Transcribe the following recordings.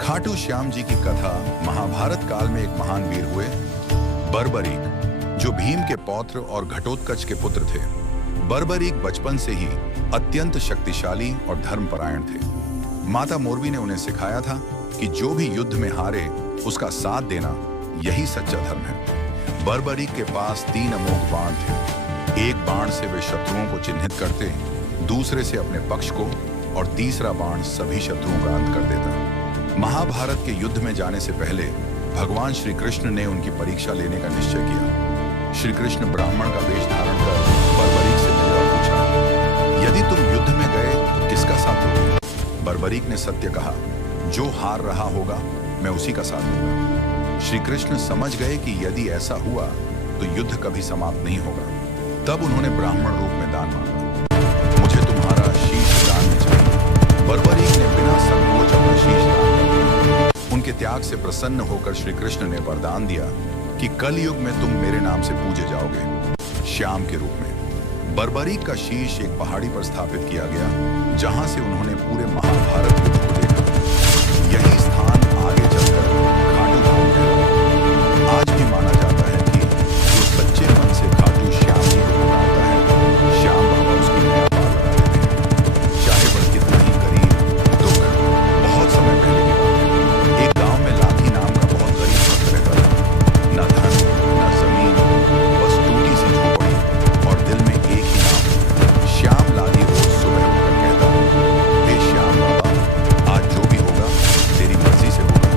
खाटू श्याम जी की कथा महाभारत काल में एक महान वीर हुए बर्बरीक, जो भीम के पौत्र और घटोत्कच के पुत्र थे। बर्बरीक बचपन से ही अत्यंत शक्तिशाली और धर्मपरायण थे। माता मोरवी ने उन्हें सिखाया था कि जो भी युद्ध में हारे उसका साथ देना यही सच्चा धर्म है। बर्बरीक के पास 3 अमोघ बाण थे। एक बाण से वे शत्रुओं को चिन्हित करते, दूसरे से अपने पक्ष को, और तीसरा बाण सभी शत्रुओं का अंत कर देता। महाभारत के युद्ध में जाने से पहले भगवान श्री कृष्ण ने उनकी परीक्षा लेने का निश्चय किया। श्री कृष्ण ब्राह्मण का वेश धारण कर बर्बरीक से मिले और पूछा, यदि तुम युद्ध में गए तो किसका साथ दोगे? बर्बरीक ने सत्य कहा, जो हार रहा होगा मैं उसी का साथ दूंगा। श्री कृष्ण समझ गए कि यदि ऐसा हुआ तो युद्ध कभी समाप्त नहीं होगा। तब उन्होंने ब्राह्मण रूप में दान मांगा। मुझे तुम्हारा शीश दान में चाहिए। बर्बरीक ने बिना संकोच अपना शीश दान कर दिया। उनके त्याग से प्रसन्न होकर श्री कृष्ण ने वरदान दिया कि कल युग में तुम मेरे नाम से पूजे जाओगे, श्याम के रूप में। बर्बरीक का शीश एक पहाड़ी पर स्थापित किया गया, जहां से उन्होंने पूरे महाभारत युद्ध को देखा। यही स्थान आगे चलकर खाटू धाम कहलाया। आज भी माना जाता है कि जो सच्चे मन से खाटू श्याम जी को पुकारता है, श्याम बाबा उसकी नया पार लगा देते हैं। चाहे वह कितना ही गरीब, दुख, बहुत समय पहले की बात है। एक गांव में लाठी नाम का बहुत गरीब भक्त रहता था। न धन, न जमीन, बस टूटी सी झोपड़ी और दिल में एक ही नाम, श्याम। लाठी रोज सुबह उठकर कहता, हे श्याम बाबा, आज जो भी होगा तेरी मर्जी से होगा।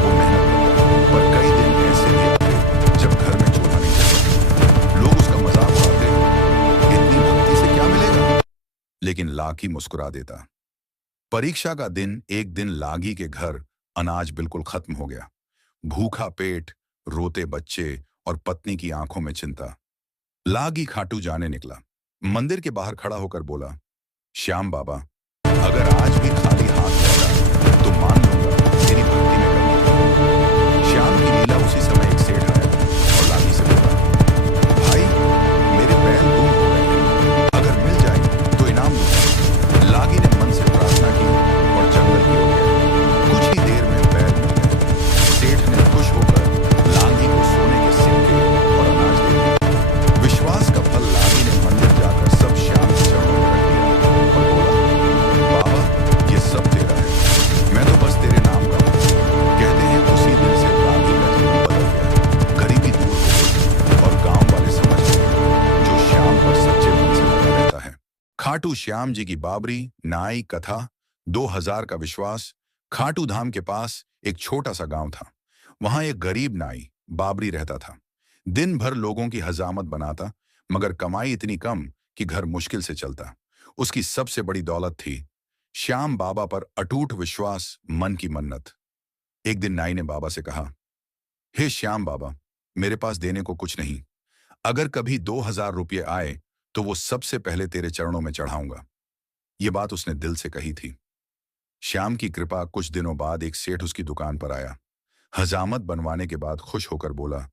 वो मेहनत करता, पर कई दिन ऐसे भी आते जब घर में चूल्हा नहीं जलता। लोग उसका मजाक उड़ाते, इतनी भक्ति से क्या मिलेगा? लेकिन लाठी मुस्कुरा देता। परीक्षा का दिन एक दिन लागी के घर अनाज बिल्कुल खत्म हो गया। भूखा पेट, रोते बच्चे और पत्नी की आंखों में चिंता। लागी खाटू जाने निकला। मंदिर के बाहर खड़ा होकर बोला, श्याम बाबा, अगर आज भी खाली हाथ लौटा तो मान लूंगा मेरी भक्ति में कमी थी। श्याम की लीला उसी समय एक सेठ आया और लागी से बोला, भाई, मेरे बैल गुम हो गए हैं, अगर मिल जाए तो इनाम दूंगा। लागी ने मन से प्रार्थना की और जंगल की ओर गया। कुछ ही देर में बैल मिल गए। सेठ ने खुश होकर लागी को सोने के सिक्के और अनाज दे दिया। विश्वास का फल लागी ने मंदिर जाकर सब श्याम के चरणों में रख दिया और बोला, बाबा, ये सब तेरा है, मैं तो बस तेरे नाम का हूँ। कहते हैं उसी दिन से लागी का जीवन बदल गया। गरीबी दूर हो गई और गांव वाले समझ गए, जो श्याम पर सच्चे मन से लगा रहता है। खाटू श्याम जी की बाबरी नाई कथा 2000 का विश्वास। खाटू धाम के पास एक छोटा सा गांव था। वहां एक गरीब नाई बाबरी रहता था। दिन भर लोगों की हजामत बनाता, मगर कमाई इतनी कम कि घर मुश्किल से चलता। उसकी सबसे बड़ी दौलत थी श्याम बाबा पर अटूट विश्वास, मन की मन्नत। एक दिन नाई ने बाबा से कहा, हे श्याम बाबा, मेरे पास देने को कुछ नहीं। अगर कभी 2000 रुपये आए तो वो सबसे पहले तेरे चरणों में चढ़ाऊंगा। ये बात उसने दिल से कही थी। श्याम की कृपा कुछ दिनों बाद एक सेठ उसकी दुकान पर आया। हजामत बनवाने के बाद खुश होकर बोला,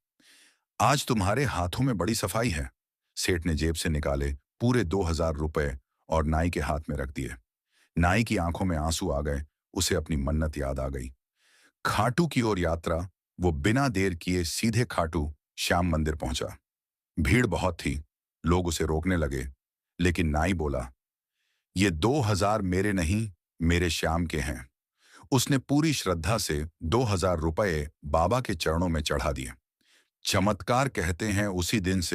आज तुम्हारे हाथों में बड़ी सफाई है। सेठ ने जेब से निकाले पूरे 2000 रुपए और नाई के हाथ में रख दिए। नाई की आंखों में आंसू आ गए। उसे अपनी मन्नत याद आ गई। खाटू की ओर यात्रा। वो बिना देर किए सीधे खाटू श्याम मंदिर पहुंचा। भीड़ बहुत थी। लोग उसे रोकने लगे, लेकिन नाई बोला, ये 2000 मेरे नहीं, मेरे श्याम के हैं। उसने पूरी श्रद्धा से 2000 रुपए बाबा के चरणों में चढ़ा दिए। चमत्कार कहते हैं उसी दिन से